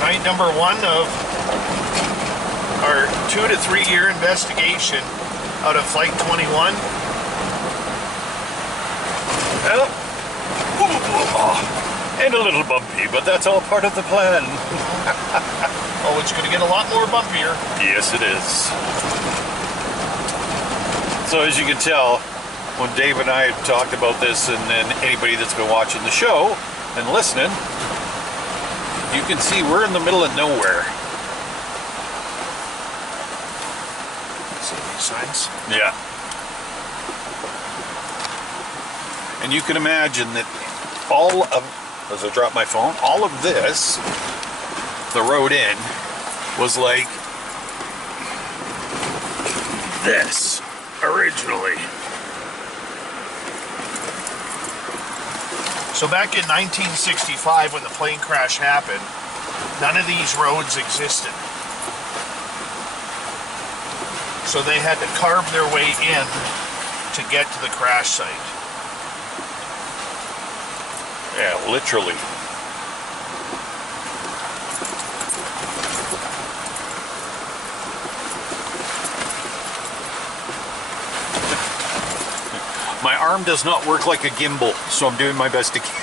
Night number 1 of our 2 to 3 year investigation out of Flight 21. Well, and a little bumpy, but that's all part of the plan. Oh, it's going to get a lot more bumpier. Yes, it is. So as you can tell, when Dave and I talked about this, and then anybody that's been watching the show and listening, you can see we're in the middle of nowhere. See these signs? Yeah. And you can imagine that all of, as I drop my phone, all of this, the road in, was like this originally. So back in 1965, when the plane crash happened, none of these roads existed. So they had to carve their way in to get to the crash site. Yeah, literally. My arm does not work like a gimbal, so I'm doing my best to keep.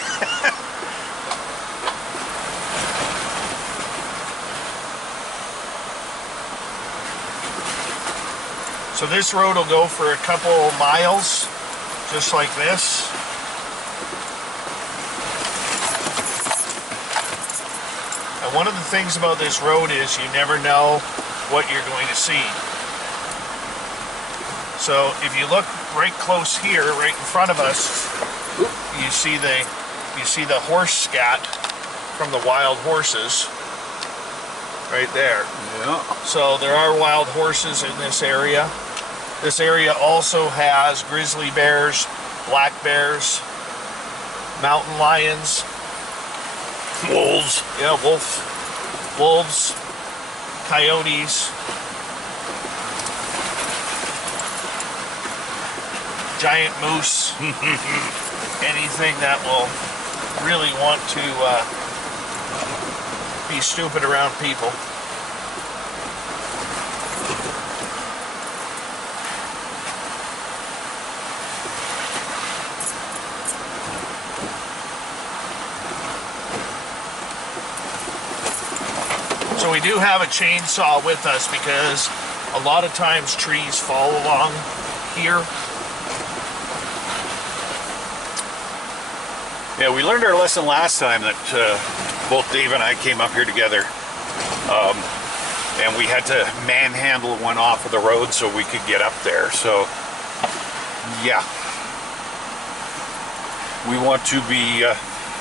So this road will go for a couple miles, just like this. And one of the things about this road is you never know what you're going to see. So if you look right close here, right in front of us, you see the horse scat from the wild horses right there. Yeah. So there are wild horses in this area. This area also has grizzly bears, black bears, mountain lions, Wolves. yeah, wolves, coyotes, giant moose, anything that will really want to be stupid around people. So we do have a chainsaw with us because a lot of times trees fall along here. Yeah, we learned our lesson last time that both Dave and I came up here together, and we had to manhandle one off of the road so we could get up there. So, yeah, we want to be,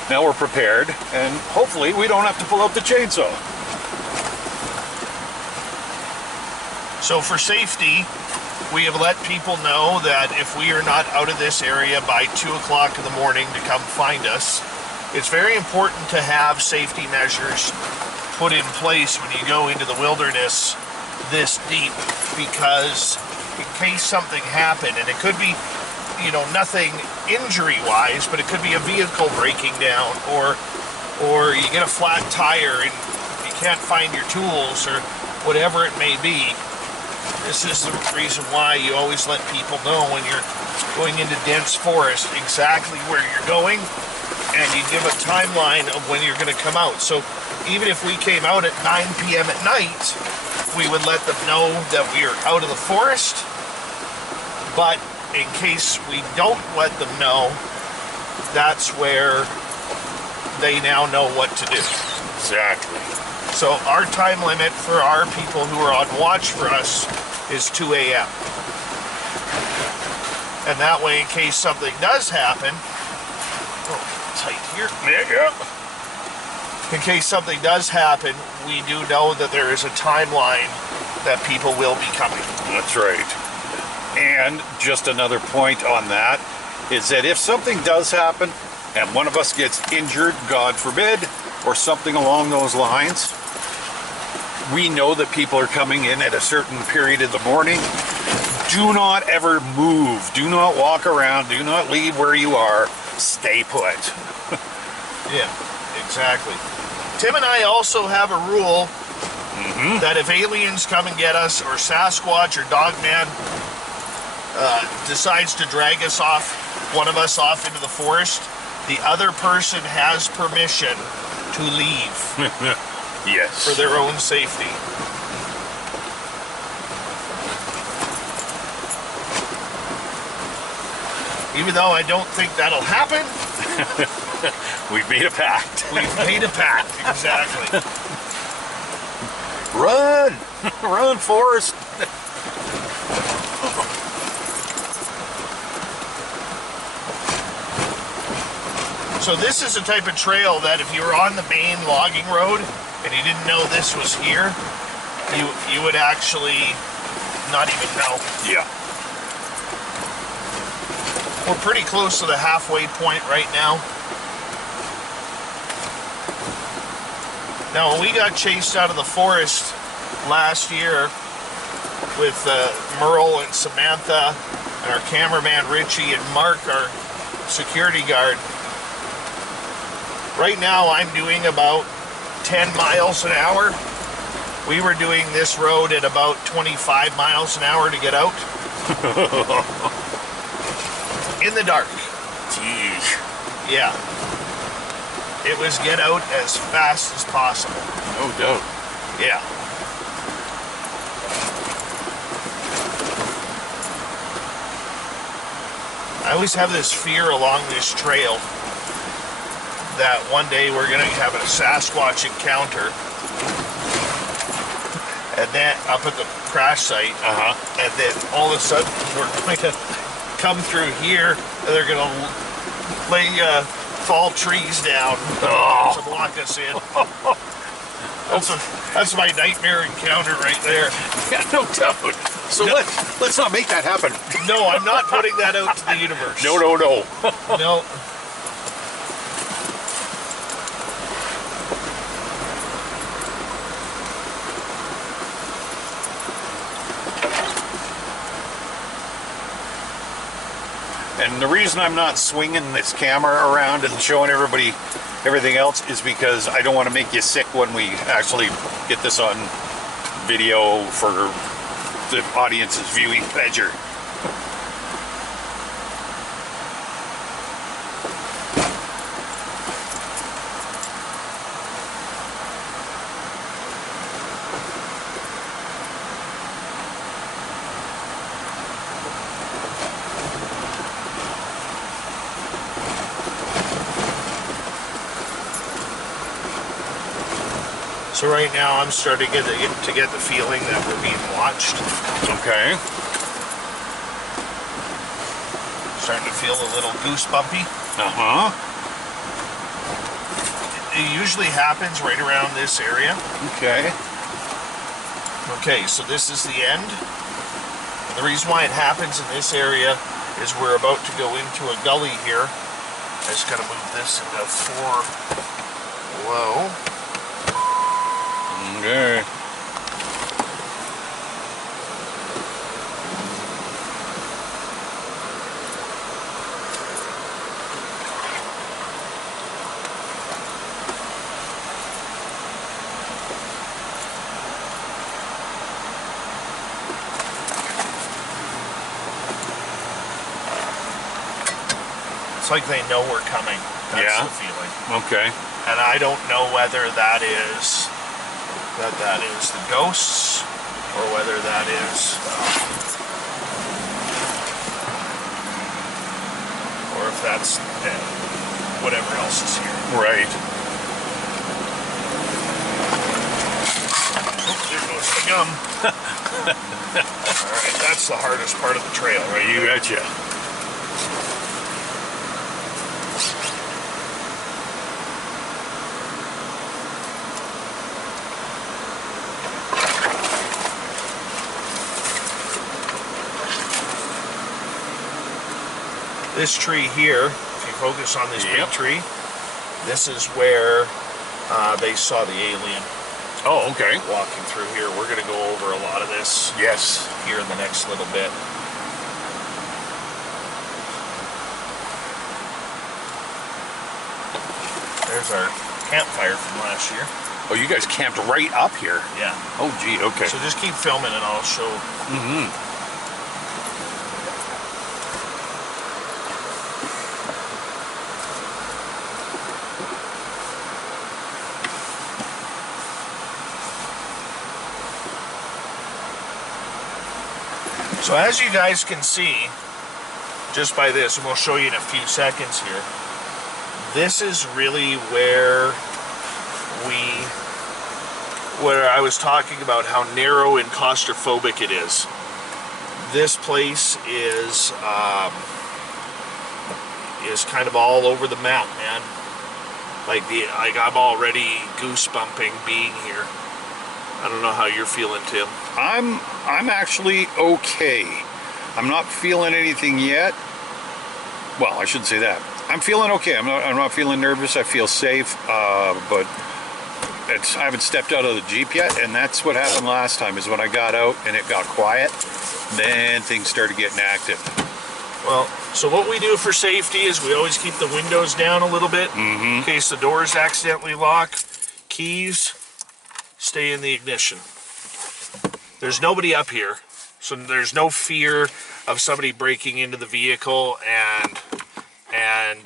now we're prepared, and hopefully we don't have to pull out the chainsaw. So for safety, we have let people know that if we are not out of this area by 2 o'clock in the morning to come find us. It's very important to have safety measures put in place when you go into the wilderness this deep, because in case something happened, and it could be, you know, nothing injury-wise, but it could be a vehicle breaking down, or you get a flat tire and you can't find your tools, or whatever it may be. This is the reason why you always let people know when you're going into dense forest exactly where you're going, and you give a timeline of when you're going to come out. So even if we came out at 9 p.m. at night, we would let them know that we are out of the forest. But in case we don't let them know, that's where they now know what to do. Exactly. So our time limit for our people who are on watch for us is 2 a.m. And that way, in case something does happen, oh, tight here. Yeah. In case something does happen, we do know that there is a timeline that people will be coming. That's right. And just another point on that is that if something does happen and one of us gets injured, God forbid, or something along those lines, we know that people are coming in at a certain period of the morning. Do not ever move. Do not walk around. Do not leave where you are. Stay put. Yeah, exactly. Tim and I also have a rule that if aliens come and get us, or Sasquatch or Dogman decides to drag us off, one of us off into the forest, the other person has permission to leave. Yes. For their own safety. Even though I don't think that'll happen. We've made a pact. We've made a pact, exactly. Run! Run, Forrest! So this is a type of trail that if you were on the main logging road and you didn't know this was here, you would actually not even know. Yeah. We're pretty close to the halfway point right now. Now, when we got chased out of the forest last year with Merle and Samantha and our cameraman Richie and Mark, our security guard, right now I'm doing about 10 miles an hour. We were doing this road at about 25 miles an hour to get out. In the dark. Jeez. Yeah. It was get out as fast as possible. No doubt. Yeah. I always have this fear along this trail that one day we're going to have a Sasquatch encounter, and then up at the crash site, and then all of a sudden we're going to come through here, and they're going to lay fall trees down to block us in. That's my nightmare encounter right there. Yeah, no doubt. So no, let's not make that happen. No, I'm not putting that out to the universe. No. No. And the reason I'm not swinging this camera around and showing everybody everything else is because I don't want to make you sick when we actually get this on video for the audience's viewing pleasure. So right now I'm starting to get the feeling that we're being watched. Okay. Starting to feel a little goosebumpy. It usually happens right around this area. Okay. Okay, so this is the end. And the reason why it happens in this area is we're about to go into a gully here. I just gotta move this into 4 low. Okay. It's like they know we're coming. That's the feeling. Okay. And I don't know whether that is the ghosts or whether that is or if that's whatever else is here. Right. Oh, there goes the gum. Alright, that's the hardest part of the trail, right? You betcha. This tree here, if you focus on this big tree, this is where they saw the alien. Oh, okay. Walking through here. We're going to go over a lot of this. Yes. Here in the next little bit. There's our campfire from last year. Oh, you guys camped right up here? Yeah. Oh, gee, okay. So just keep filming and I'll show. So as you guys can see, just by this, and we'll show you in a few seconds here, this is really where I was talking about how narrow and claustrophobic it is. This place is kind of all over the map, man. Like I'm already goose bumping being here. I don't know how you're feeling, Tim. I'm actually okay. I'm not feeling anything yet. Well, I shouldn't say that. I'm feeling okay. I'm not feeling nervous. I feel safe, but I haven't stepped out of the Jeep yet, and that's what happened last time, is when I got out and it got quiet, then things started getting active. Well, so what we do for safety is we always keep the windows down a little bit in case the doors accidentally lock. Keys stay in the ignition. There's nobody up here, so there's no fear of somebody breaking into the vehicle and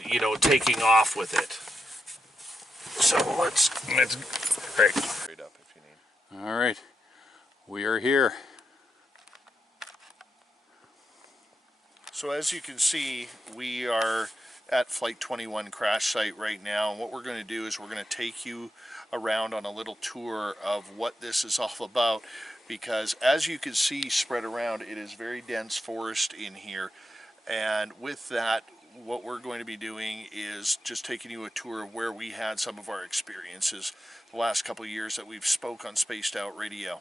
you know, taking off with it. So let's right. Straight up if you need. All right, we are here. So as you can see, we are at Flight 21 crash site right now, and what we're going to do is we're going to take you around on a little tour of what this is all about, because as you can see spread around, it is very dense forest in here, and with that, what we're going to be doing is just taking you a tour of where we had some of our experiences the last couple of years that we've spoke on Spaced Out Radio.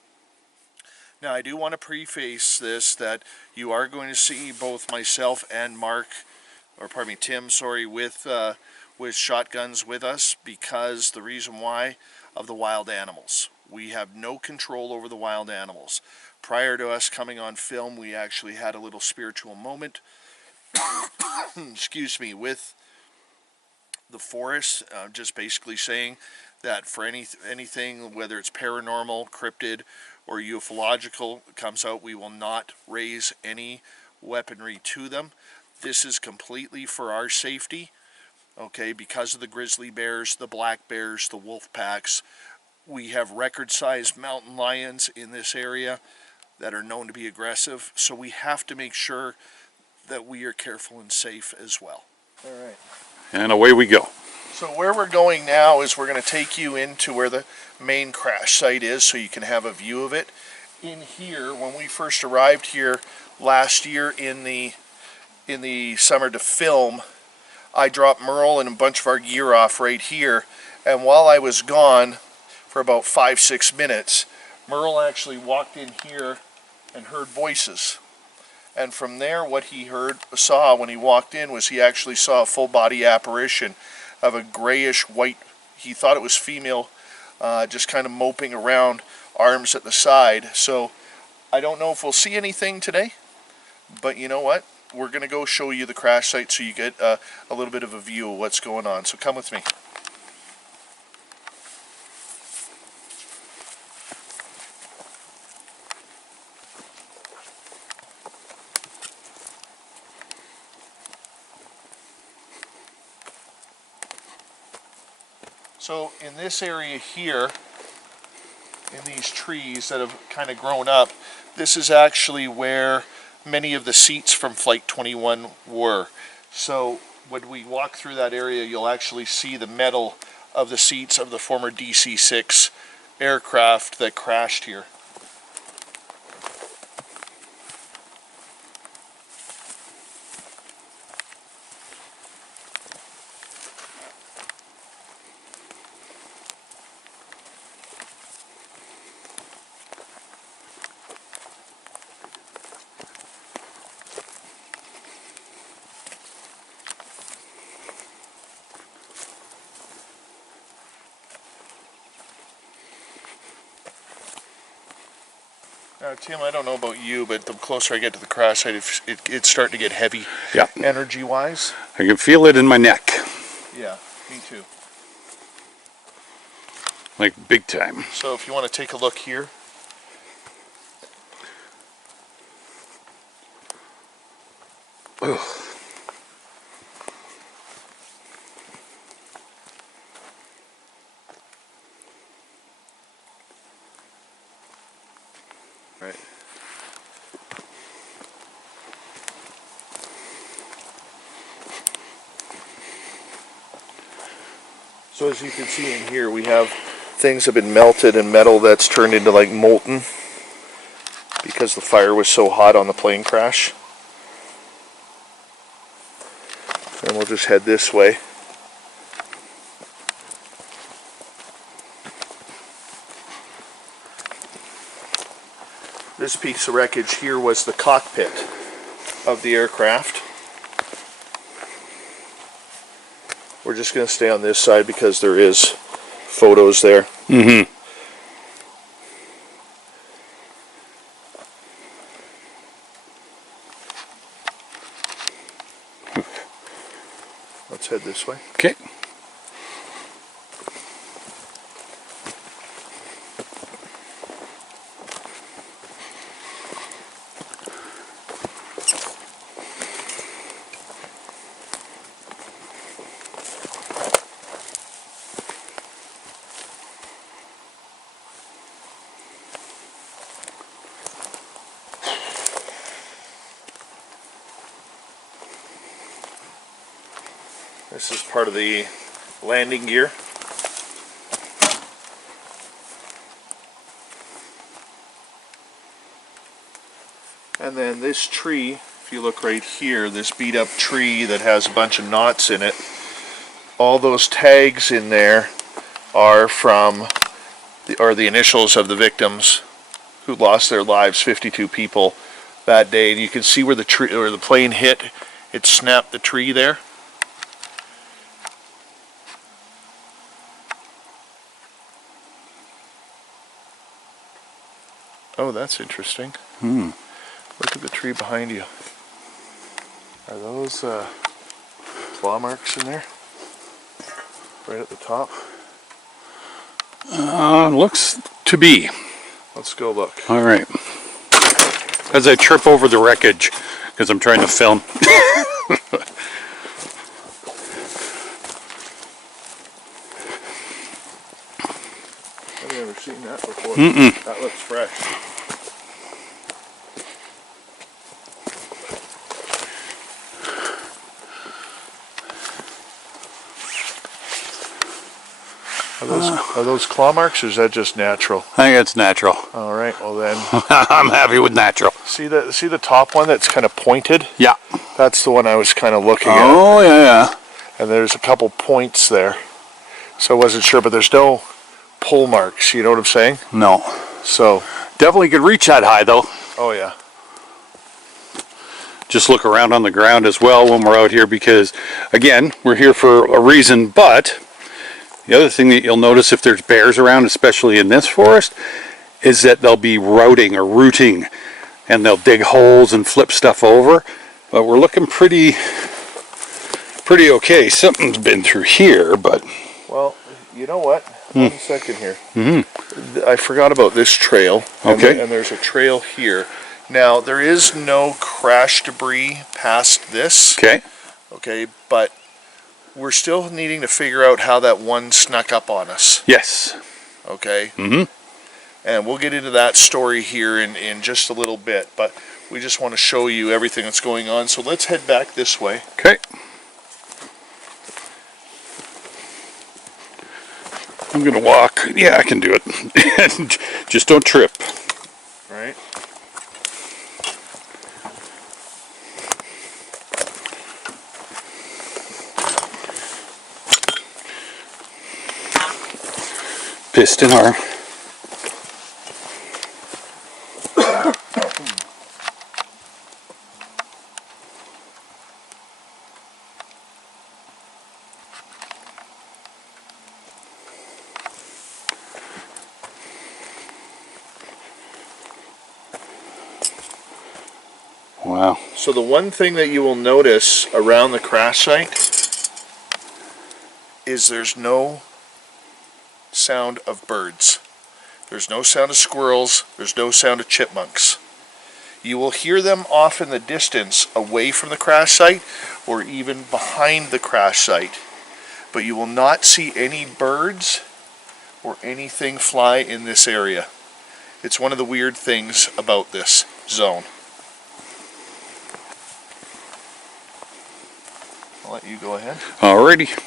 Now, I do want to preface this that you are going to see both myself and Tim, with shotguns with us, because the reason why of the wild animals. We have no control over the wild animals. Prior to us coming on film, we actually had a little spiritual moment, excuse me, with the forest, just basically saying that for anything, whether it's paranormal, cryptid, or ufological comes out, we will not raise any weaponry to them. This is completely for our safety, okay, because of the grizzly bears, the black bears, the wolf packs. We have record-sized mountain lions in this area that are known to be aggressive, so we have to make sure that we are careful and safe as well. All right. And away we go. So where we're going now is we're going to take you into where the main crash site is so you can have a view of it. In here, when we first arrived here last year in the summer to film, I dropped Merle and a bunch of our gear off right here, and while I was gone for about 5-6 minutes, Merle actually walked in here and heard voices. And from there, what he saw when he walked in was he actually saw a full body apparition of a grayish white, he thought it was female, just kind of moping around, arms at the side. So I don't know if we'll see anything today, but you know what? We're going to go show you the crash site so you get a little bit of a view of what's going on. So come with me. So in this area here, in these trees that have kind of grown up, this is actually where many of the seats from Flight 21 were. So when we walk through that area, you'll actually see the metal of the seats of the former DC-6 aircraft that crashed here. Now, Tim, I don't know about you, but the closer I get to the crash site, it's starting to get heavy, yeah, energy-wise. I can feel it in my neck. Yeah, me too. Like big time. So if you want to take a look here. Ugh. Right. So as you can see in here, we have things have been melted and metal that's turned into like molten because the fire was so hot on the plane crash. And we'll just head this way. This piece of wreckage here was the cockpit of the aircraft. We're just going to stay on this side because there is photos there. Mm-hmm. Let's head this way. Okay. This is part of the landing gear. And then this tree, if you look right here, this beat up tree that has a bunch of knots in it, all those tags in there are from the initials of the victims who lost their lives, 52 people that day. And you can see where the tree or the plane hit, it snapped the tree there. Oh, that's interesting. Hmm. Look at the tree behind you. Are those claw marks in there? Right at the top? Looks to be. Let's go look. All right. As I trip over the wreckage, because I'm trying to film. I've never seen that before. Mm-mm. That looks fresh. Are those claw marks, or is that just natural? I think it's natural. All right. Well then, I'm happy with natural. see the top one that's kind of pointed? Yeah. That's the one I was kind of looking at. Oh yeah. And there's a couple points there, so I wasn't sure. But there's no pull marks. You know what I'm saying? No. So Definitely could reach that high though. oh yeah. Just look around on the ground as well when we're out here, because again, we're here for a reason. But the other thing that you'll notice if there's bears around, especially in this forest, is that they'll be routing or rooting, and they'll dig holes and flip stuff over. But we're looking pretty okay. Something's been through here, but Well, you know what? 1 second here. Mm-hmm. I forgot about this trail. Okay. And there's a trail here. Now, there is no crash debris past this. Okay. Okay, but we're still needing to figure out how that one snuck up on us. Yes. Okay? Mm-hmm. And we'll get into that story here in just a little bit. But we just want to show you everything that's going on. So let's head back this way. Okay. I'm going to walk. Yeah, I can do it. Just don't trip. Right? Piston arm. Wow. So the one thing that you will notice around the crash site is there's no sound of birds. There's no sound of squirrels. There's no sound of chipmunks. You will hear them off in the distance away from the crash site or even behind the crash site. But you will not see any birds or anything fly in this area. It's one of the weird things about this zone. I'll let you go ahead. Alrighty.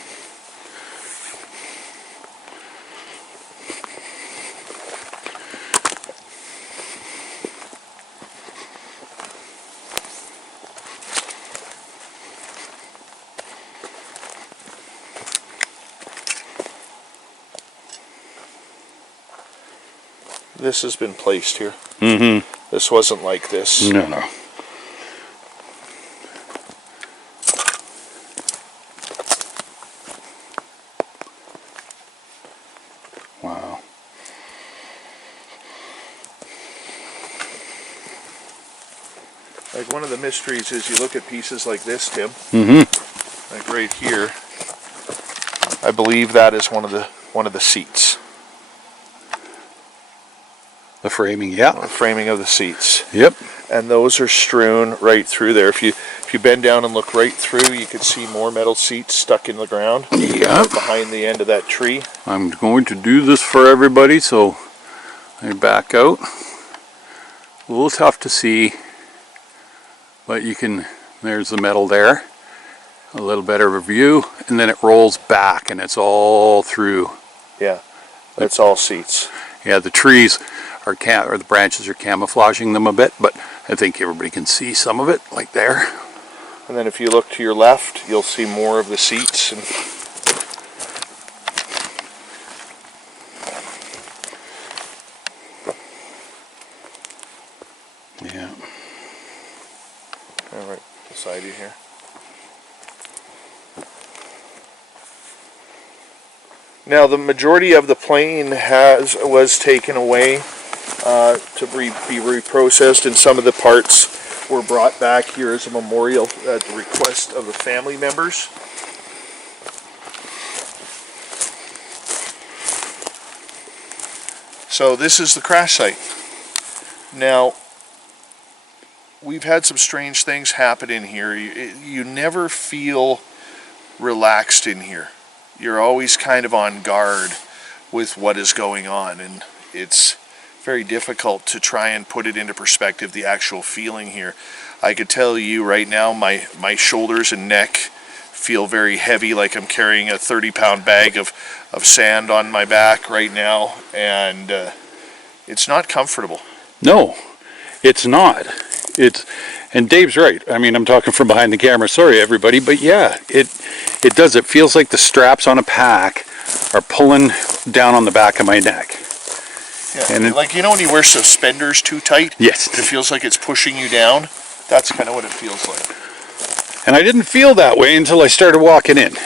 This has been placed here. Mm-hmm. This wasn't like this. No, no. Wow. Like, one of the mysteries is you look at pieces like this, Tim. Mm-hmm. Like right here. I believe that is one of the seats. The framing, yeah. The framing of the seats. Yep. And those are strewn right through there. If you bend down and look right through, you can see more metal seats stuck in the ground. Yeah. Right behind the end of that tree. I'm going to do this for everybody, so I back out. A little tough to see, but you can, there's the metal there. A little better of a view, and then it rolls back and it's all through. Yeah, that's all seats. Yeah, the trees are or the branches are camouflaging them a bit, but I think everybody can see some of it, like there. And then if you look to your left, you'll see more of the seats. And yeah. all right, beside you here. Now the majority of the plane was taken away to be reprocessed, and some of the parts were brought back here as a memorial at the request of the family members. So this is the crash site. Now, we've had some strange things happen in here. You never feel relaxed in here. You're always kind of on guard with what is going on, and it's very difficult to try and put it into perspective, the actual feeling here. I could tell you right now, my shoulders and neck feel very heavy, like I'm carrying a 30-pound bag of sand on my back right now, and it's not comfortable. No, it's not. And Dave's right. I mean, I'm talking from behind the camera. Sorry, everybody, but yeah, it does. It feels like the straps on a pack are pulling down on the back of my neck. Yeah, and like, you know when you wear suspenders too tight? Yes. It feels like it's pushing you down? That's kind of what it feels like. And I didn't feel that way until I started walking in.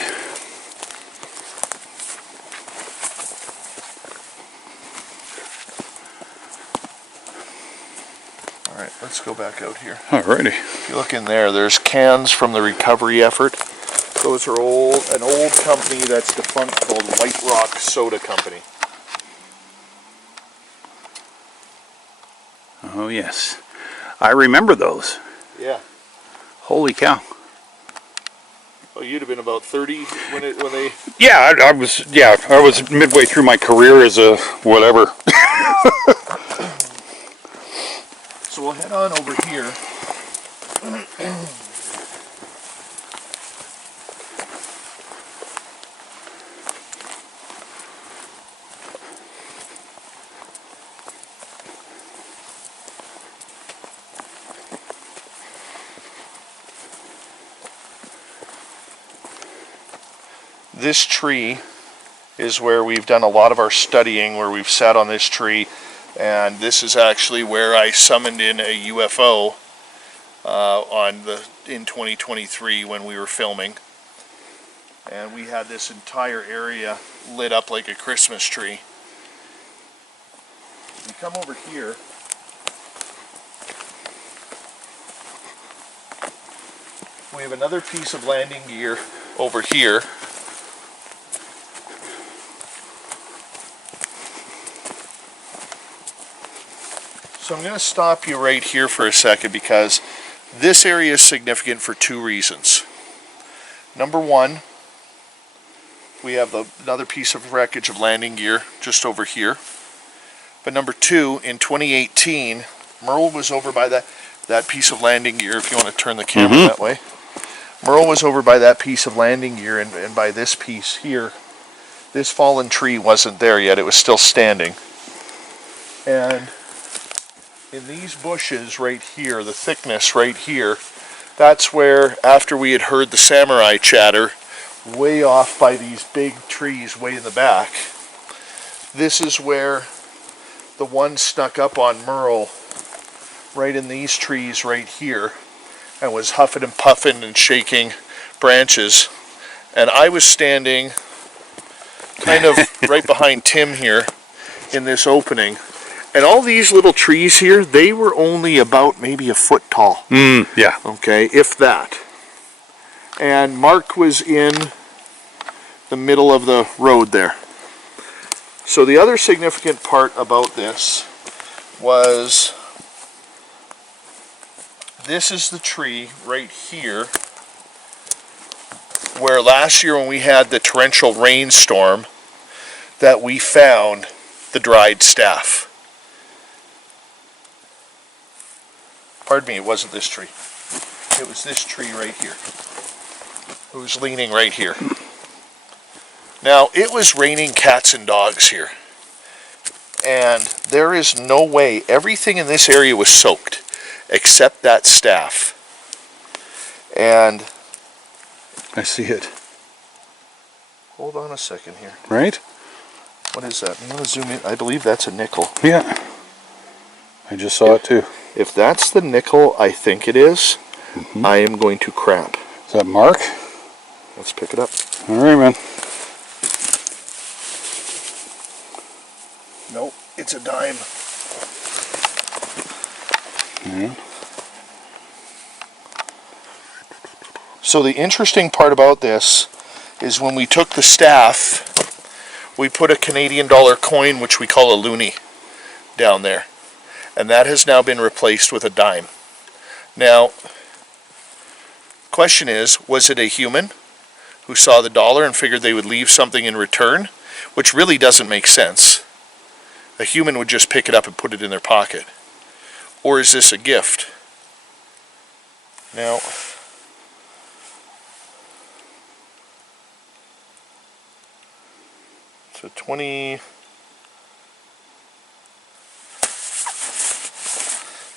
All right, let's go back out here. Alrighty. If you look in there, there's cans from the recovery effort. Those are an old company that's defunct called White Rock Soda Company. Oh yes, I remember those. Yeah. Holy cow. Oh, you'd have been about 30 when they... Yeah, I was midway through my career as a whatever. So we'll head on over here. This tree is where we've done a lot of our studying, where we've sat on this tree, and this is actually where I summoned in a UFO in 2023 when we were filming. And we had this entire area lit up like a Christmas tree. We come over here. We have another piece of landing gear over here. So I'm going to stop you right here for a second because this area is significant for two reasons. Number one, we have another piece of wreckage of landing gear just over here. But number two, in 2018, Merle was over by that piece of landing gear, if you want to turn the camera that way. Merle was over by that piece of landing gear, and by this piece here, this fallen tree wasn't there yet, it was still standing. And in these bushes right here, the thickness right here, that's where, after we had heard the samurai chatter, way off by these big trees way in the back, this is where the one snuck up on Merle, right in these trees right here, and was huffing and puffing and shaking branches. And I was standing kind of right behind Tim here in this opening. And all these little trees here, they were only about maybe a foot tall. Yeah. Okay, if that. And Mark was in the middle of the road there. So the other significant part about this was, this is the tree right here where last year when we had the torrential rainstorm that we found the dried staff. Pardon me, it wasn't this tree. It was this tree right here. It was leaning right here. Now, it was raining cats and dogs here. And there is no way, everything in this area was soaked except that staff. And I see it. hold on a second here. Right? What is that? I'm going to zoom in. I believe that's a nickel. Yeah. I just saw it too. If that's the nickel I think it is, I am going to crap. Is that Mark? Let's pick it up. All right, man. Nope, it's a dime. Yeah. So the interesting part about this is when we took the staff, we put a Canadian dollar coin, which we call a loonie, down there. And that has now been replaced with a dime. Now, question is, was it a human who saw the dollar and figured they would leave something in return? Which really doesn't make sense. A human would just pick it up and put it in their pocket. Or is this a gift? Now, so 20...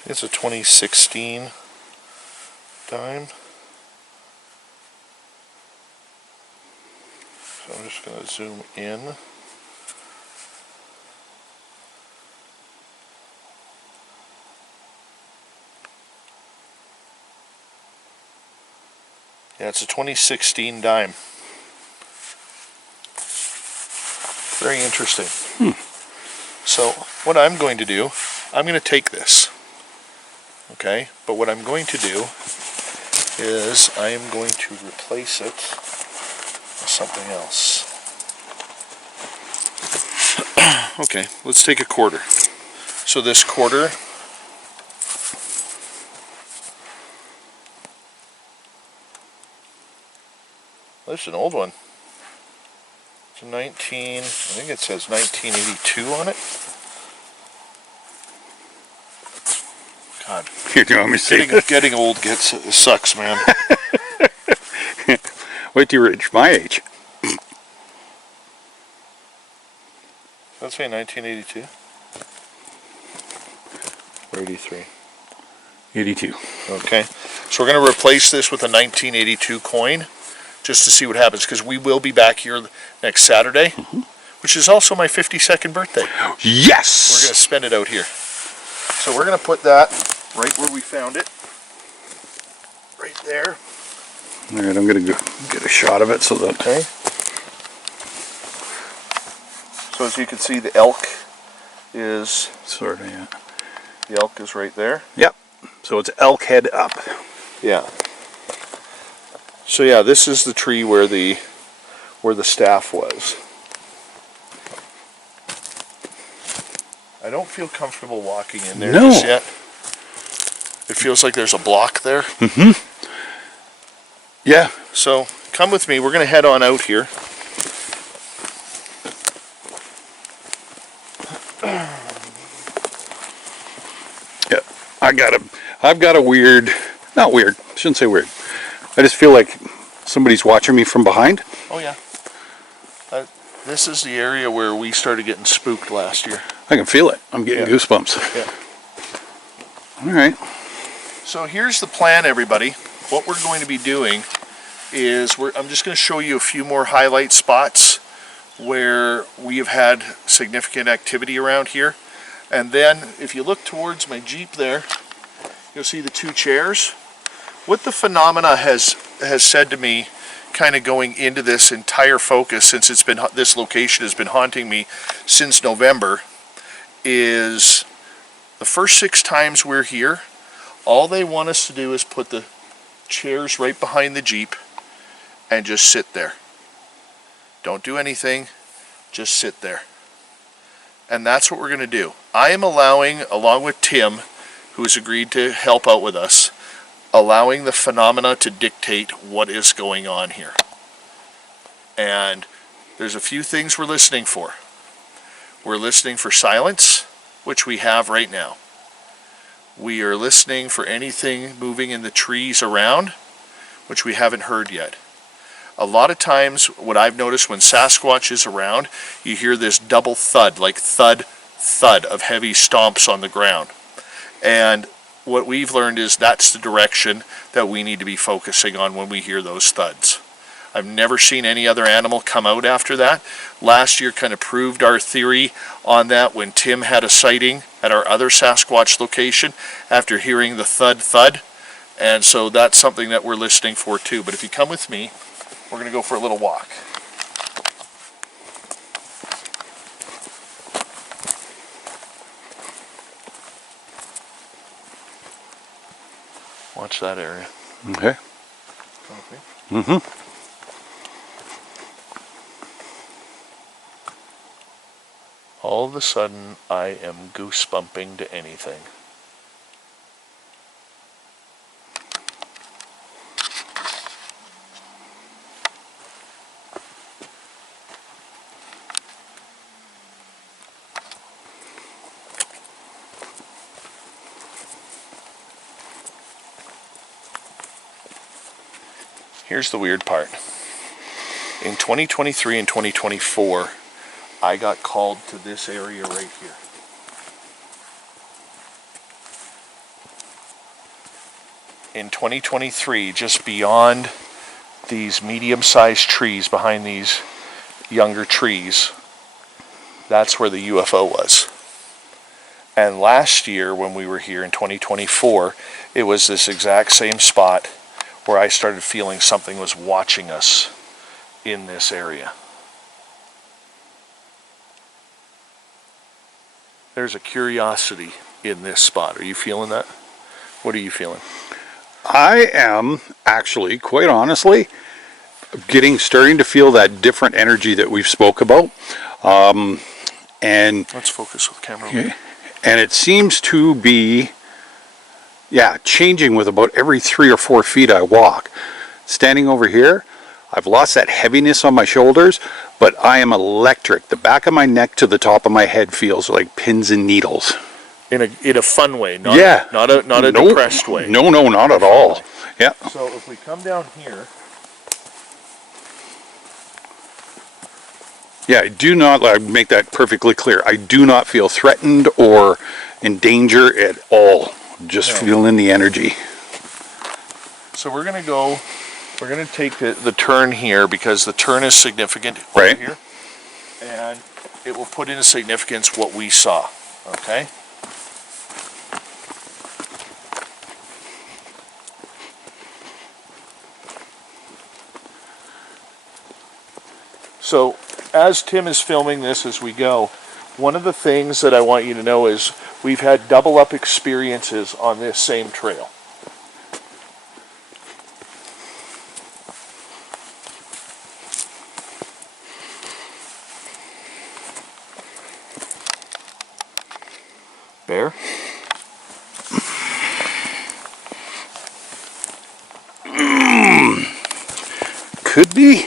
It's a 2016 dime. So I'm just going to zoom in. Yeah, it's a 2016 dime. Very interesting. So what I'm going to do, I'm going to take this. Okay, but what I'm going to do is I am going to replace it with something else. Okay, let's take a quarter. So this quarter, this is an old one. It's a I think it says 1982 on it. God. You're doing me Getting old sucks, man. Wait till you reach my age. Let's say 1982. Or 83. 82. Okay. So we're going to replace this with a 1982 coin just to see what happens, because we will be back here next Saturday, which is also my 52nd birthday. Yes! We're going to spend it out here. So we're going to put that right where we found it. Right there. All right, I'm going to get a shot of it so that... Okay. So as you can see, the elk is... Sort of, yeah. The elk is right there. Yep. So it's elk head up. Yeah. So yeah, this is the tree where the staff was. I don't feel comfortable walking in there No. just yet. It feels like there's a block there. Mm-hmm. Yeah. So come with me. We're going to head on out here. Yeah. I've got a weird, not weird, shouldn't say weird. I just feel like somebody's watching me from behind. Oh yeah. This is the area where we started getting spooked last year. I can feel it. I'm getting goosebumps. Yeah. All right. So here's the plan, everybody. What we're going to be doing is I'm just going to show you a few more highlight spots where we have had significant activity around here. And then if you look towards my Jeep there, you'll see the two chairs. What the phenomena has said to me, kind of going into this entire focus since this location has been haunting me since November, is the first 6 times we're here, all they want us to do is put the chairs right behind the Jeep and just sit there. Don't do anything, just sit there. And that's what we're going to do. I am allowing, along with Tim, who has agreed to help out with us, allowing the phenomena to dictate what is going on here. And there's a few things we're listening for. We're listening for silence, which we have right now. We are listening for anything moving in the trees around, which we haven't heard yet. A lot of times, what I've noticed when Sasquatch is around, you hear this double thud, like thud, thud of heavy stomps on the ground. And what we've learned is that's the direction that we need to be focusing on when we hear those thuds. I've never seen any other animal come out after that. Last year kind of proved our theory on that when Tim had a sighting at our other Sasquatch location after hearing the thud thud. And so that's something that we're listening for too. But if you come with me, we're going to go for a little walk. Watch that area. Okay. Mm-hmm. All of a sudden, I am goosebumping to anything. Here's the weird part. In 2023 and 2024, I got called to this area right here. In 2023, just beyond these medium-sized trees, behind these younger trees, that's where the UFO was. And last year, when we were here in 2024, it was this exact same spot where I started feeling something was watching us in this area. There's a curiosity in this spot. Are you feeling that? What are you feeling? I am actually, quite honestly, starting to feel that different energy that we've spoke about. And let's focus with the camera. Okay. And it seems to be, changing with about every 3 or 4 feet I walk. Standing over here, I've lost that heaviness on my shoulders, but I am electric. The back of my neck to the top of my head feels like pins and needles. In a fun way, not a depressed way. No, not at all. Yeah. So if we come down here. Yeah, I do not, make that perfectly clear. I do not feel threatened or in danger at all. Just feeling the energy. So we're going to take the turn here because the turn is significant right here. And it will put into significance what we saw. Okay? So, as Tim is filming this as we go, one of the things that I want you to know is we've had double up experiences on this same trail. bear? Could be.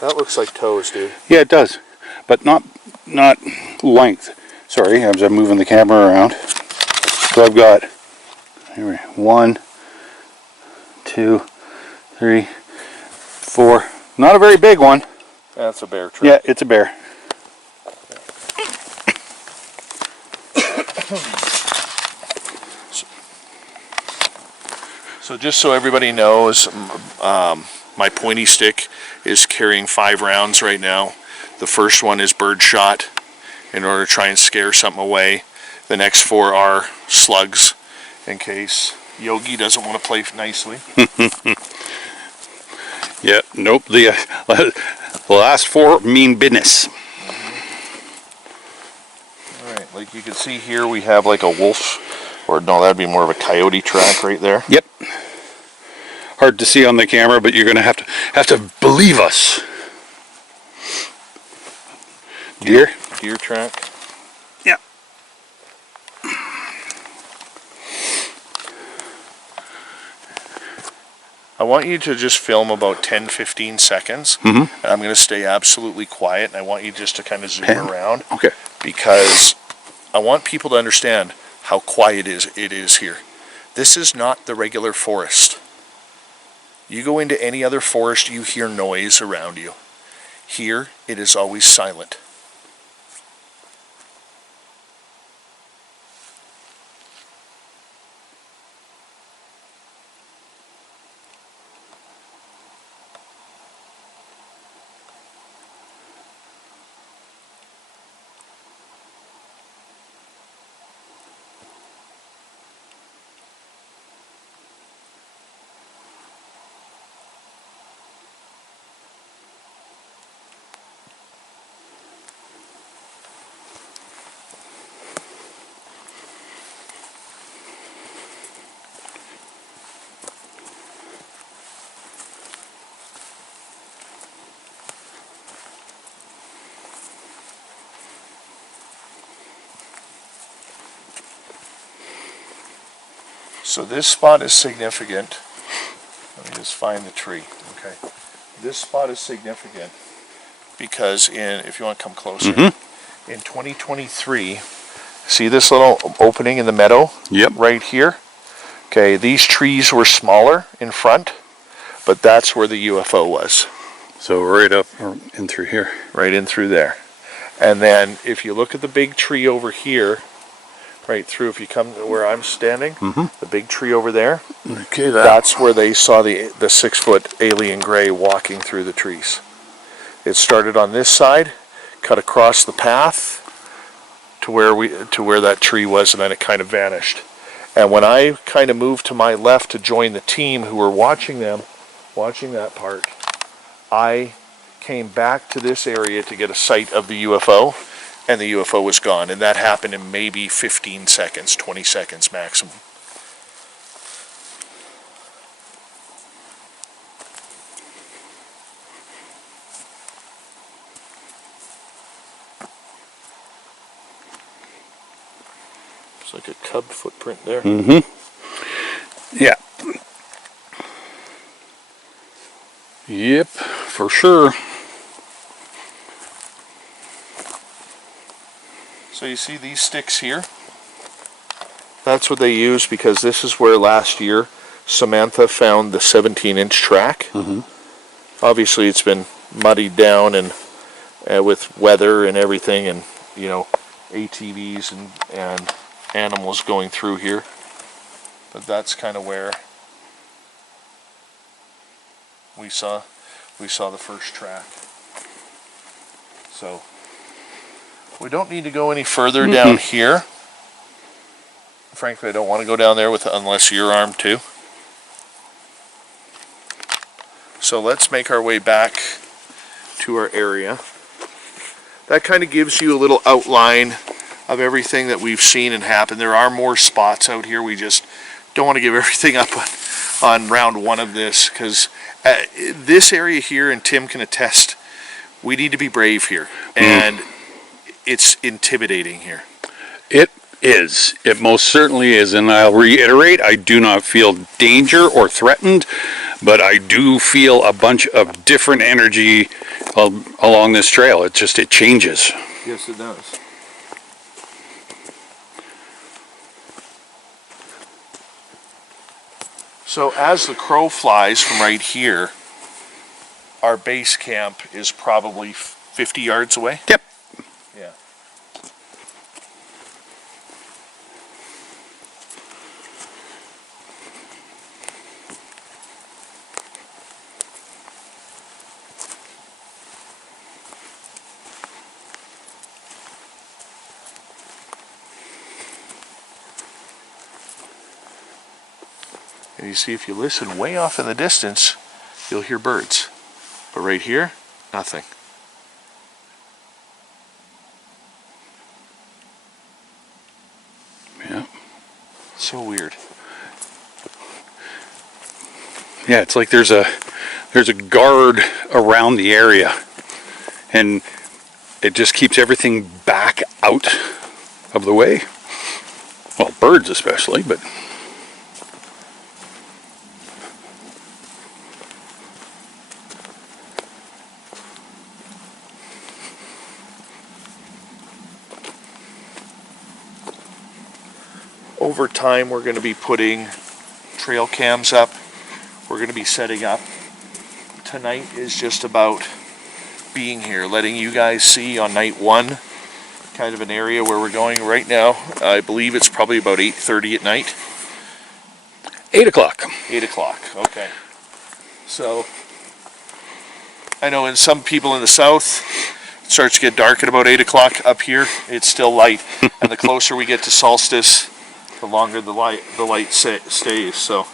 That looks like toes, dude. Yeah, it does, but not length. Sorry, as I'm moving the camera around. So I've got 1, 2, 3, 4. Not a very big one. That's a bear track. Yeah, it's a bear. So just so everybody knows, my pointy stick is carrying 5 rounds right now. The first one is bird shot in order to try and scare something away. The next 4 are slugs in case Yogi doesn't want to play nicely. Yeah, nope. The last 4 mean business. Alright, like you can see here we have like a wolf, or no, that'd be more of a coyote track right there. Yep. Hard to see on the camera, but you're going to have to believe us. Deer? Deer track. Yeah. I want you to just film about 10-15 seconds. And I'm going to stay absolutely quiet, and I want you just to kind of zoom around. Okay. Because I want people to understand how quiet it is here. This is not the regular forest. You go into any other forest, you hear noise around you. Here, it is always silent. So this spot is significant. Let me just find the tree. Okay. This spot is significant because if you want to come closer, in 2023, see this little opening in the meadow? Yep. Right here? Okay, these trees were smaller in front, but that's where the UFO was. So right up in through here. Right in through there. And then if you look at the big tree over here, right through, if you come to where I'm standing, the big tree over there, okay, that's where they saw the 6-foot alien gray walking through the trees. It started on this side, cut across the path to where that tree was, and then it kind of vanished. And when I kind of moved to my left to join the team who were watching that part, I came back to this area to get a sight of the UFO, and the UFO was gone. And that happened in maybe 15 seconds, 20 seconds maximum. It's like a cub footprint there. Yeah. Yep, for sure. So you see these sticks here? That's what they use because this is where last year Samantha found the 17-inch track. Obviously it's been muddied down and with weather and everything, and you know, ATVs and animals going through here. But that's kind of where we saw the first track. So we don't need to go any further down here. Frankly, I don't want to go down there unless you're armed too. So let's make our way back to our area. That kind of gives you a little outline of everything that we've seen and happened. There are more spots out here. We just don't want to give everything up on round 1 of this, because this area here, and Tim can attest, we need to be brave here, and it's intimidating here. It is. It most certainly is. And I'll reiterate, I do not feel danger or threatened, but I do feel a bunch of different energy along this trail. It changes. Yes, it does. So as the crow flies from right here, our base camp is probably 50 yards away? Yep. Yeah. And you see, if you listen way off in the distance, you'll hear birds. But right here, nothing. Yeah. So weird. Yeah, it's like there's a guard around the area, and it just keeps everything back out of the way. Well, birds especially, but over time, we're going to be putting trail cams up. We're going to be setting up. Tonight is just about being here, letting you guys see on night one kind of an area where we're going right now. I believe it's probably about 8:30 at night. 8 o'clock. 8 o'clock, okay. So, I know in some people in the south, it starts to get dark at about 8 o'clock. Up here, it's still light. And the closer we get to solstice, the longer the light stays. So,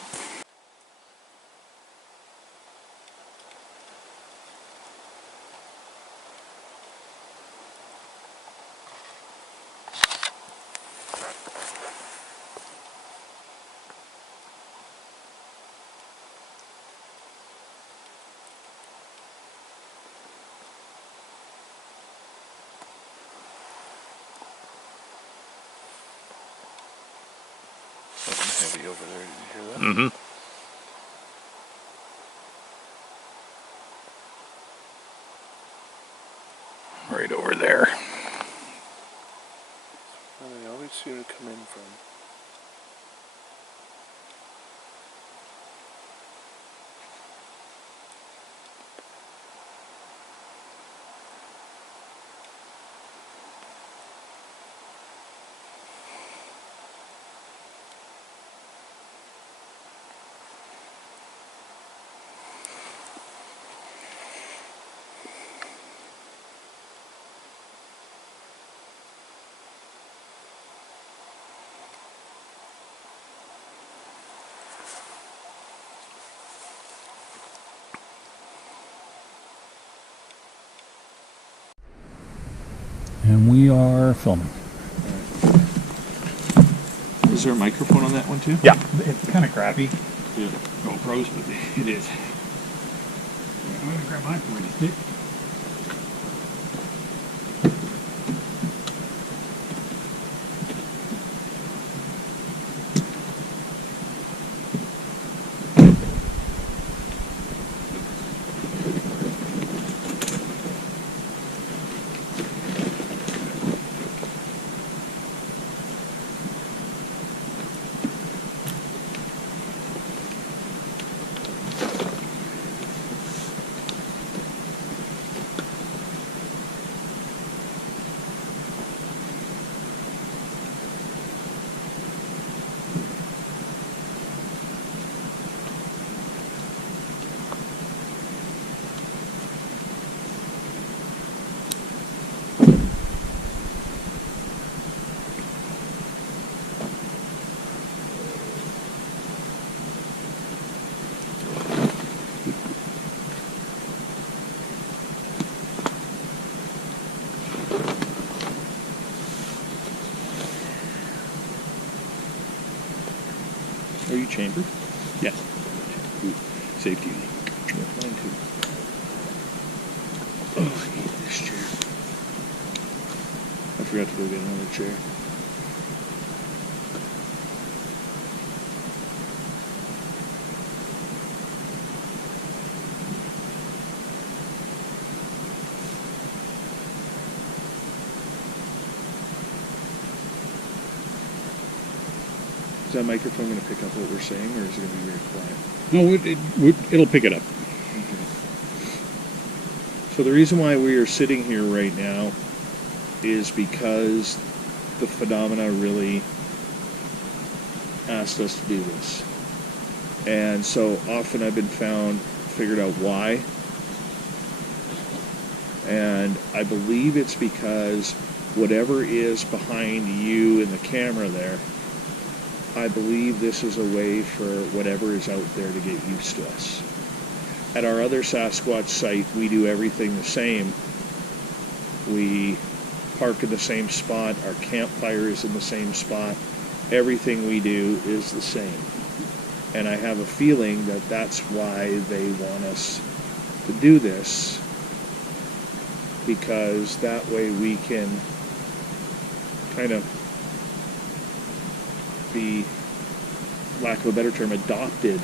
something heavy over there. Did you hear that? Mm-hmm. Right over there. Well, they always seem to come in from. And we are filming. Is there a microphone on that one too? Yeah, it's kind of crappy. Yeah. GoPros, but it is. I'm going to grab my point stick. Are you chambered? Yes. Ooh, safety. Yeah, mine too. Oh, I need this chair. I forgot to go get another chair. Is that microphone going to pick up what we're saying, or is it going to be very quiet? No, it'll pick it up. Okay. So the reason why we are sitting here right now is because the phenomena really asked us to do this. And so often I've been figured out why. And I believe it's because whatever is behind you in the camera there, I believe this is a way for whatever is out there to get used to us. At our other Sasquatch site, we do everything the same. We park in the same spot. Our campfire is in the same spot. Everything we do is the same. And I have a feeling that that's why they want us to do this, because that way we can kind of be, lack of a better term, adopted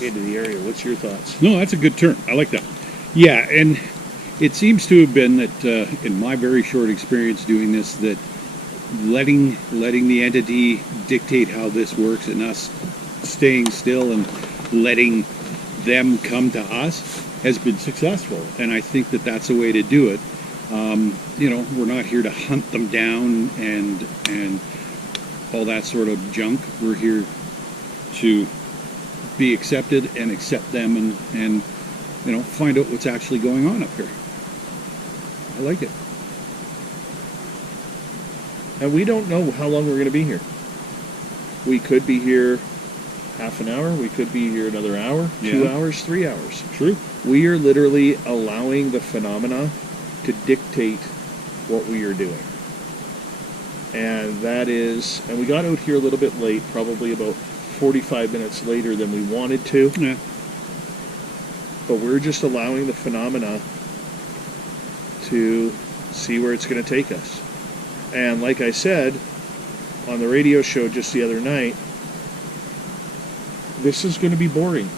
into the area. What's your thoughts? No, that's a good term. I like that. Yeah, and it seems to have been that in my very short experience doing this, that letting the entity dictate how this works and us staying still and letting them come to us has been successful. And I think that that's a way to do it. We're not here to hunt them down and all that sort of junk. We're here to be accepted and accept them and find out what's actually going on up here. I like it. And we don't know how long we're going to be here. We could be here half an hour. We could be here another hour, 2 hours, 3 hours. True. We are literally allowing the phenomena to dictate what we are doing. And we got out here a little bit late, probably about 45 minutes later than we wanted to. Yeah. But we're just allowing the phenomena to see where it's going to take us. And like I said on the radio show just the other night, this is going to be boring.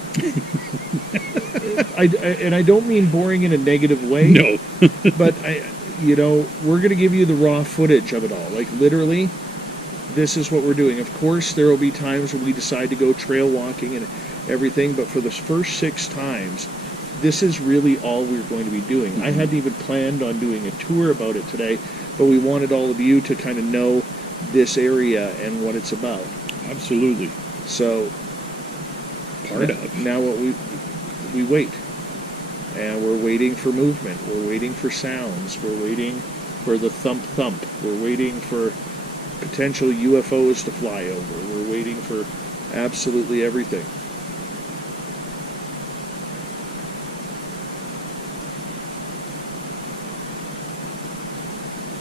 I don't mean boring in a negative way. No. But we're going to give you the raw footage of it all. Like literally, this is what we're doing. Of course, there will be times when we decide to go trail walking and everything, but for the first 6 times, this is really all we're going to be doing. Mm-hmm. I hadn't even planned on doing a tour about it today, but we wanted all of you to kind of know this area and what it's about. Absolutely. So, now what we wait. And we're waiting for movement. We're waiting for sounds. We're waiting for the thump thump. We're waiting for potential UFOs to fly over. We're waiting for absolutely everything.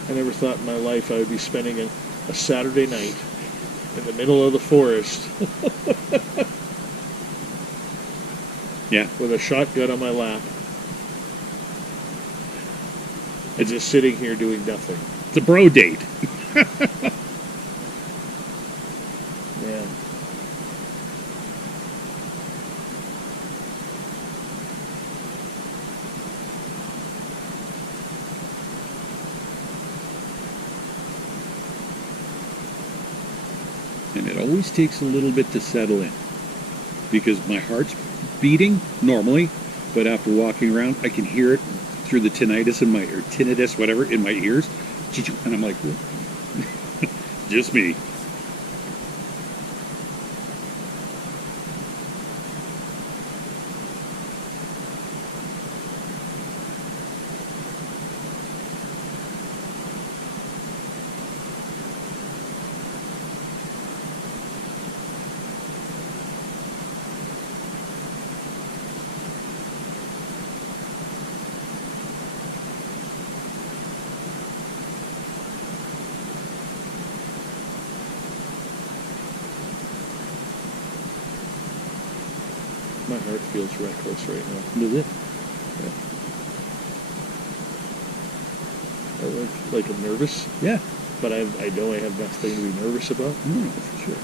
I never thought in my life I would be spending a Saturday night in the middle of the forest yeah, with a shotgun on my lap and just sitting here doing nothing. it's a bro date. Yeah. And it always takes a little bit to settle in, because my heart's beating normally, but after walking around, I can hear it through the tinnitus in whatever, in my ears, and I'm like, just me. My heart feels reckless right now. Does it? Yeah. Like I'm nervous, Yeah. but I know I have nothing to be nervous about. No, for sure.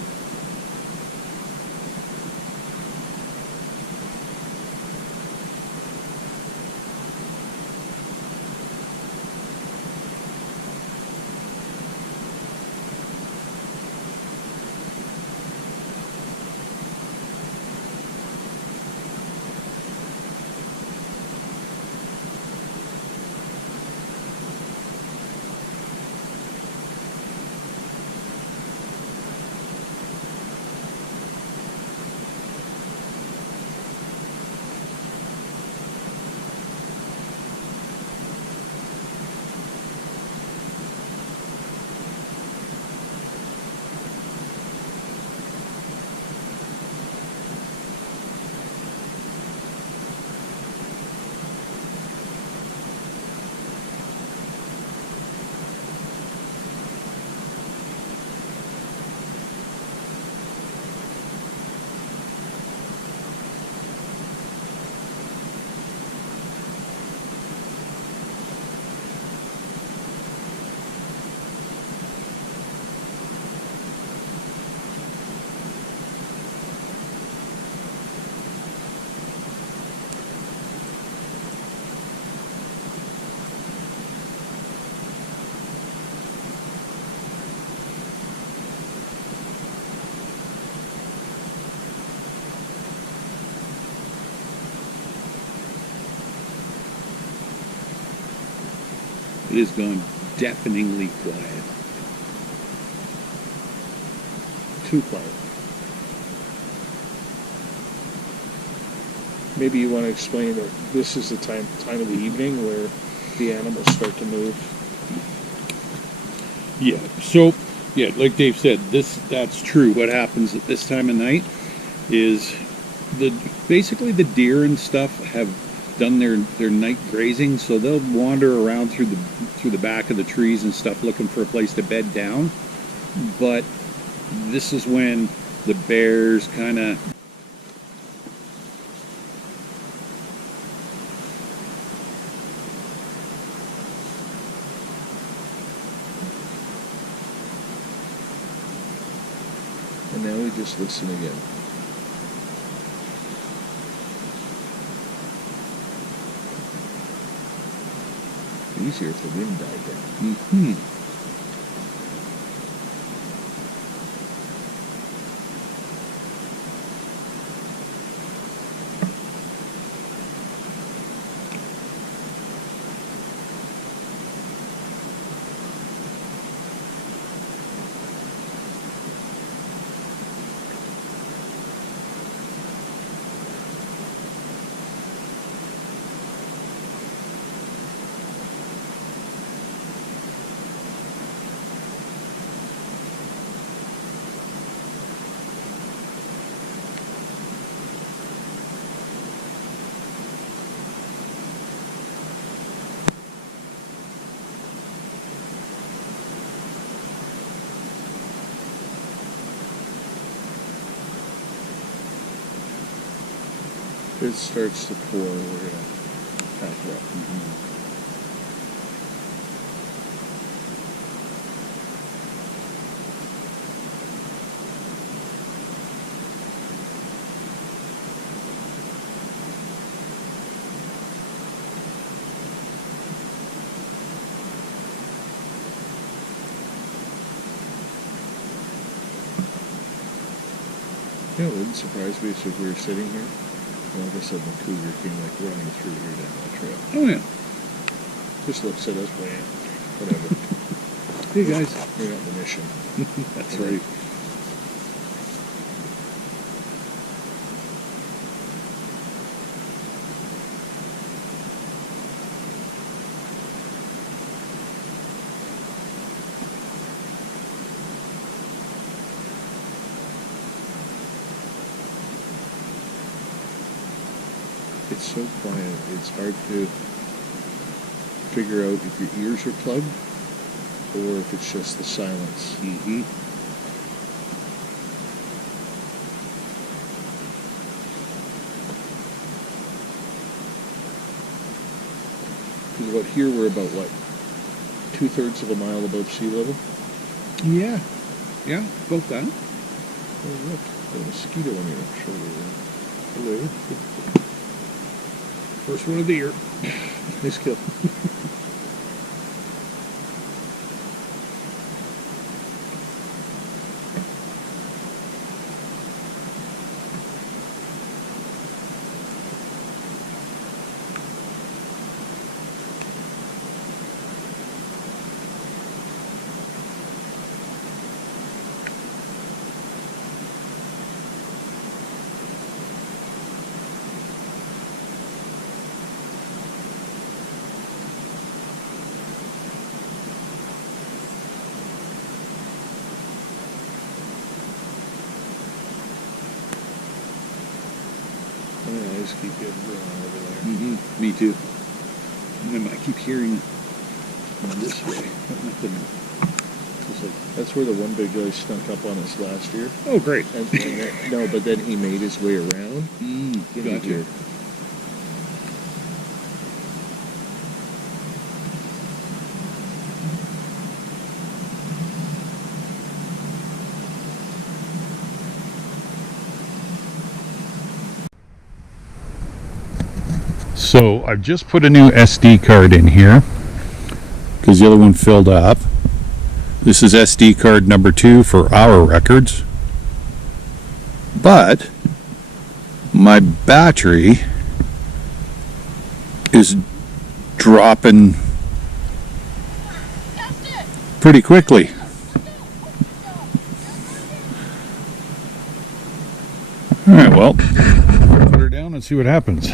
It has gone deafeningly quiet. Too quiet. Maybe you want to explain that this is the time of the evening where the animals start to move. Yeah. So, yeah, like Dave said, that's true. What happens at this time of night is basically the deer and stuff have done their night grazing, so they'll wander around through the back of the trees and stuff looking for a place to bed down. But this is when the bears kind of And now we just listen again. Easier if the wind died down. Mm-hmm. If it starts to pour, we're going to pack it up. You know, it wouldn't surprise me if we were sitting here. All of a sudden, the cougar came like running through here down that trail. Oh yeah. Just looks at us, whatever. Hey guys. You're on the mission. That's right. It's so quiet, it's hard to figure out if your ears are plugged or if it's just the silence. Mm-hmm. Because about here we're about, what, 2/3 of a mile above sea level? Yeah. Yeah, about that. Oh, look, got a mosquito on your shoulder there. Hello. First one of the year. Nice kill. My eyes keep getting drawn over there. Mm-hmm. Me too. And I keep hearing this way. It's like, that's where the one big guy snuck up on us last year. Oh, great. And no, but then he made his way around. Gotcha. So I've just put a new SD card in here because the other one filled up. This is SD card number 2 for our records. But my battery is dropping pretty quickly. All right, well, put her down and see what happens.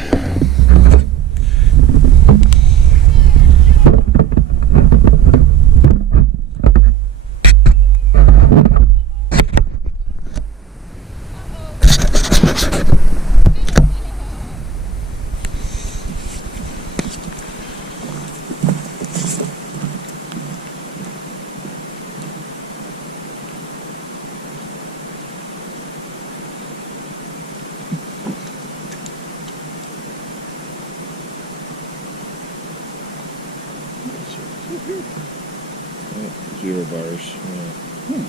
Oh, 0 bars. Yeah.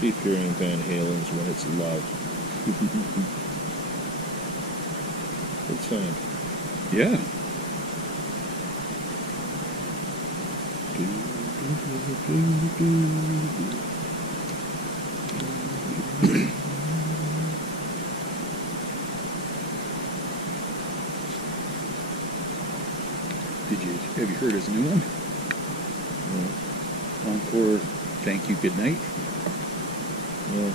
Keep hearing Van Halen's When It's Love. Good sound. Yeah. Have you heard his new one? Encore, Thank You, Good Night. No.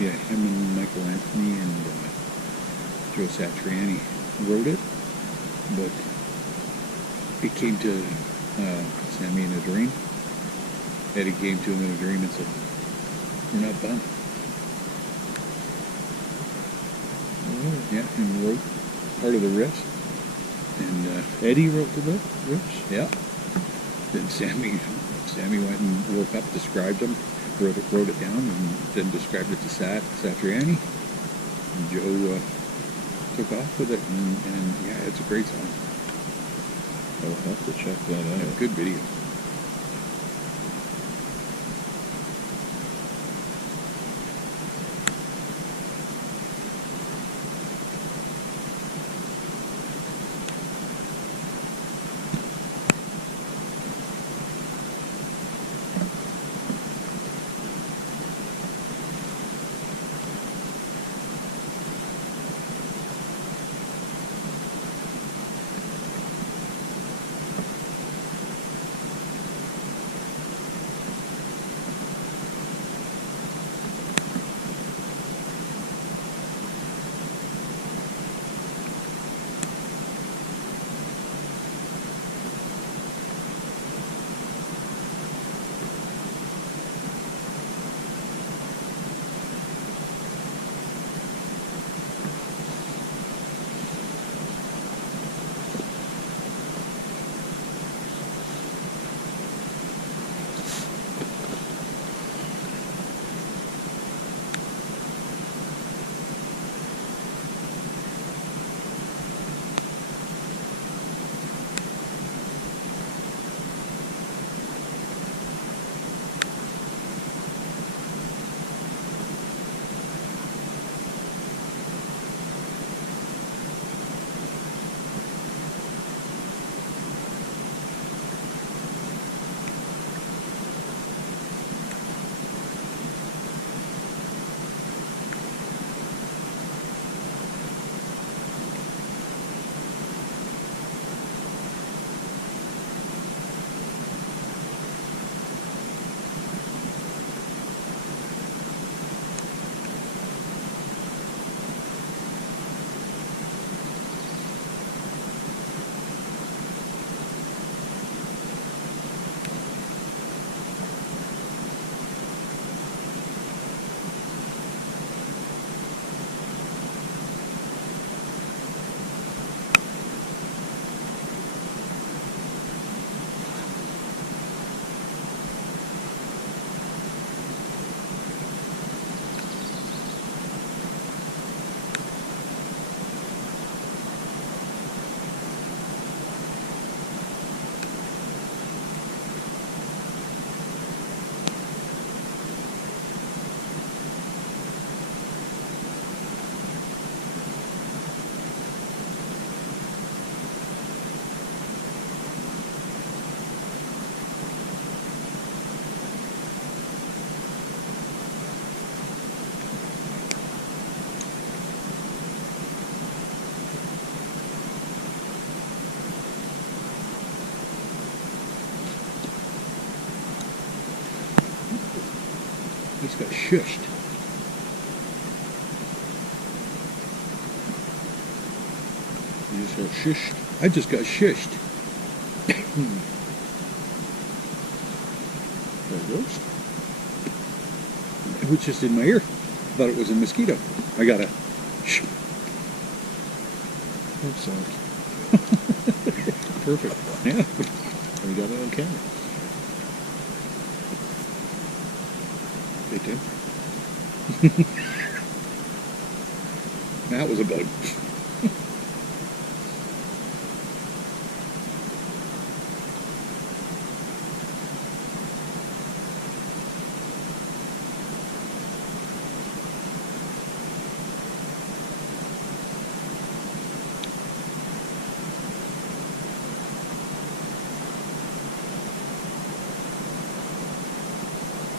Yeah, him and Michael Anthony and Joe Satriani wrote it, but it came to Sammy in a dream. Eddie came to him in a dream and said, "We're not done." Yeah, and wrote part of the riffs. And Eddie wrote the riffs? yeah. Then Sammy went and woke up, described them, wrote it down, and then described it to Satriani. And Joe took off with it, and yeah, it's a great song. I'll have to check that out. Yeah, good video. just got shushed. You just got shushed. I just got shushed. That ghost? It was just in my ear. Thought it was a mosquito. I got a shh. That sounds perfect. Yeah. And we got it on camera. Hey, Tim. That was a bug.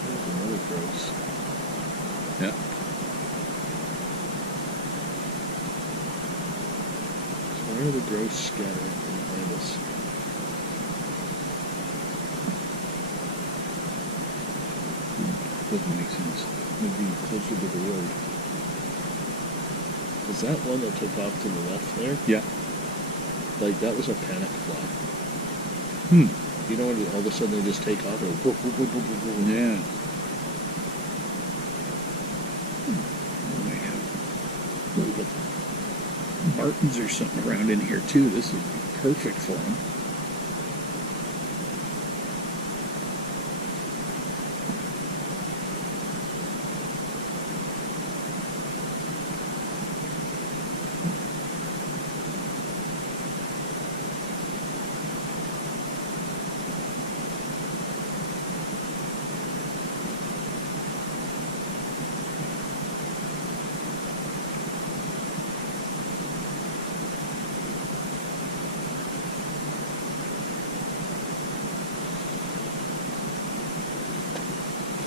There's another gross. Yeah. So where are the gross scattering behind us? Doesn't make sense. Maybe closer to the road. Is that one that took off to the left there? Yeah. Like, that was a panic fly. You know when all of a sudden they just take off and whoop, whoop, whoop, whoop, whoop, whoop. Yeah. Oh, they have little martins or something around in here too. This is perfect for them.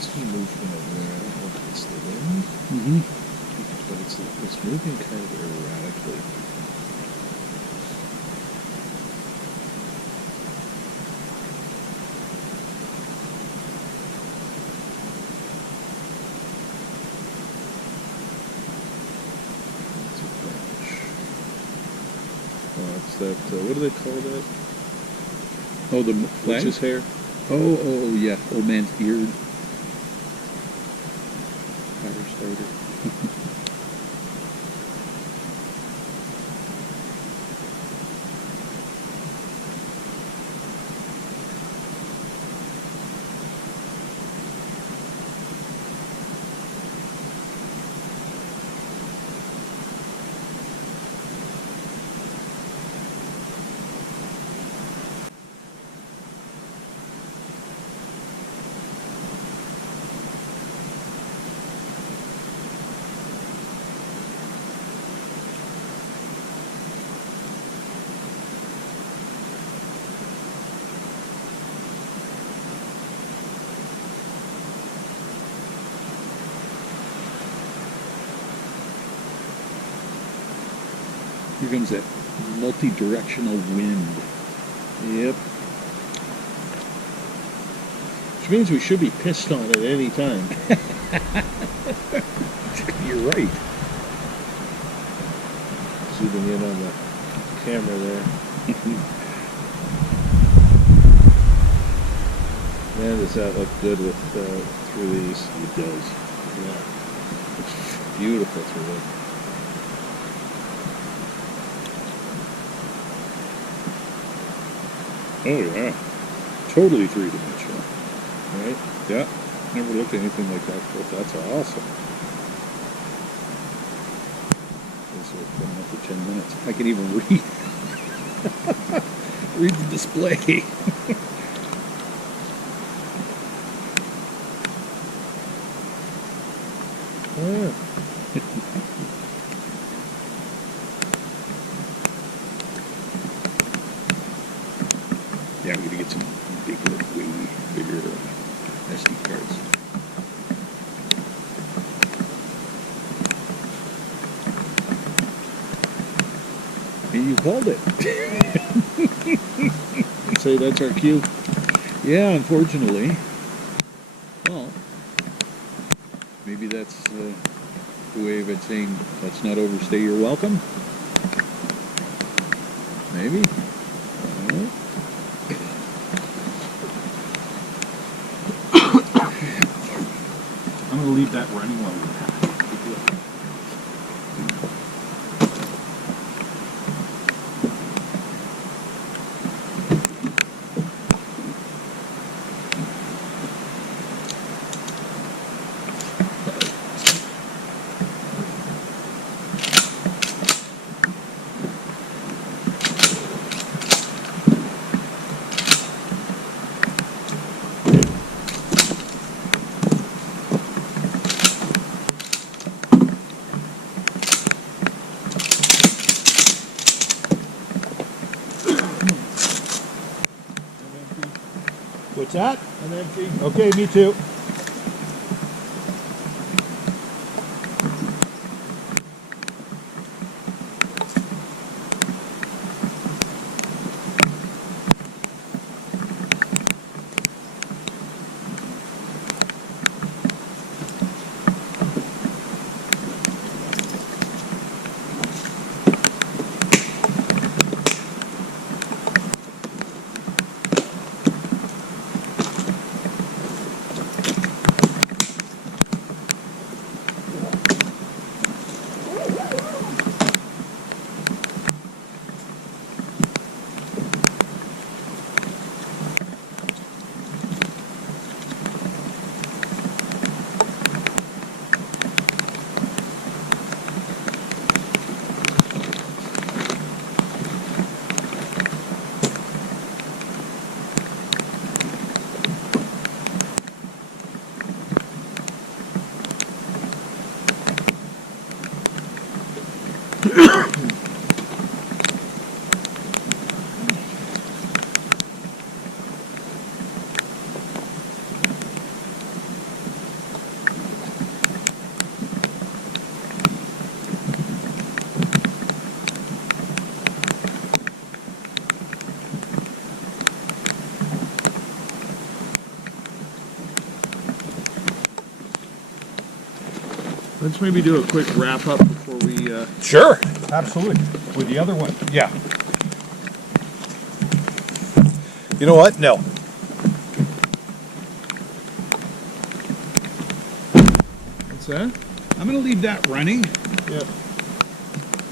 Some movement over there. I don't know if it's the wind, but it's moving kind of erratically. That's a branch. It's that, what do they call that? Oh, the flag? Witch's hair? Oh, yeah. Old man's beard. Fire starter. Here comes that multi-directional wind. Yep. Which means we should be pissed on at any time. You're right. Zooming in on the camera there. Man, does that look good with through these? It does. Yeah. It's beautiful through it. Oh, yeah. Totally three-dimensional. Right? Yeah. Never looked at anything like that before. That's awesome. This will come up for 10 minutes. I can even read. Read the display. Yeah. Yeah, we're going to get some bigger, way bigger SD cards. And you called it. Say that's our cue. Yeah, unfortunately. Well, Maybe that's the way of it saying, let's not overstay your welcome. Maybe. I don't know. I'm going to leave that running while we're at it. What's that? I'm empty. Okay, me too. Let's maybe do a quick wrap up before we. Sure, absolutely. With the other one, yeah. You know what? No. What's that? I'm going to leave that running. Yeah.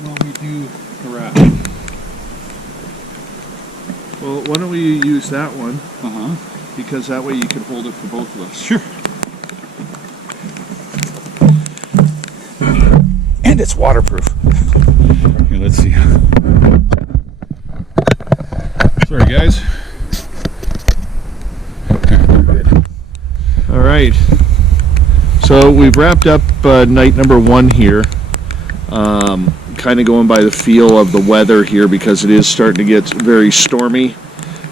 While we do a wrap. Well, why don't we use that one? Because that way you can hold it for both of us. Sure. And it's waterproof. Here, let's see. Sorry, guys. All right. So we've wrapped up night number 1 here. Kind of going by the feel of the weather here because it is starting to get very stormy.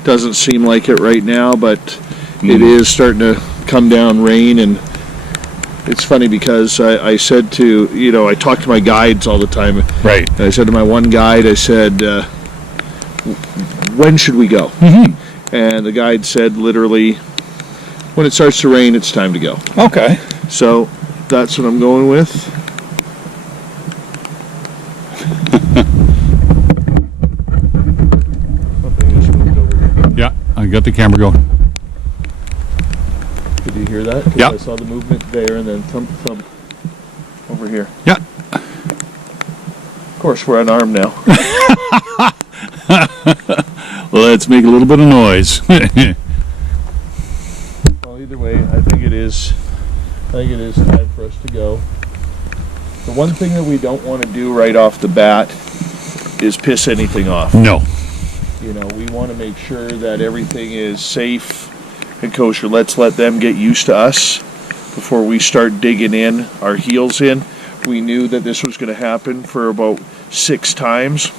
Doesn't seem like it right now, but it is starting to come down rain. And it's funny because I said to, I talk to my guides all the time. Right. And I said to my one guide, I said, when should we go? And the guide said literally, when it starts to rain, it's time to go. Okay. So that's what I'm going with. Yeah, I got the camera going. Did you hear that? 'Cause Yeah. I saw the movement there and then thump thump over here. Yeah. Of course, we're unarmed now. Let's make a little bit of noise. Well, either way, I think it is time for us to go. The one thing that we don't want to do right off the bat is piss anything off. No. We want to make sure that everything is safe and kosher. Let's let them get used to us before we start digging in our heels in. We knew that this was going to happen for about 6 times.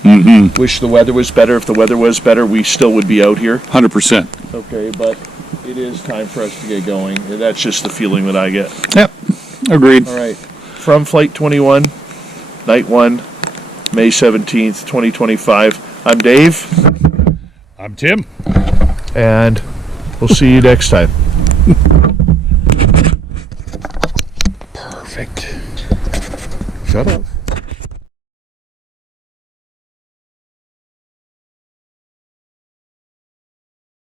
Wish the weather was better. If the weather was better, we still would be out here. 100%. Okay, but it is time for us to get going. That's just the feeling that I get. Yep. Agreed. All right. From Flight 21, Night 1, May 17th, 2025. I'm Dave. I'm Tim. And we'll see you next time. Perfect. Shut up.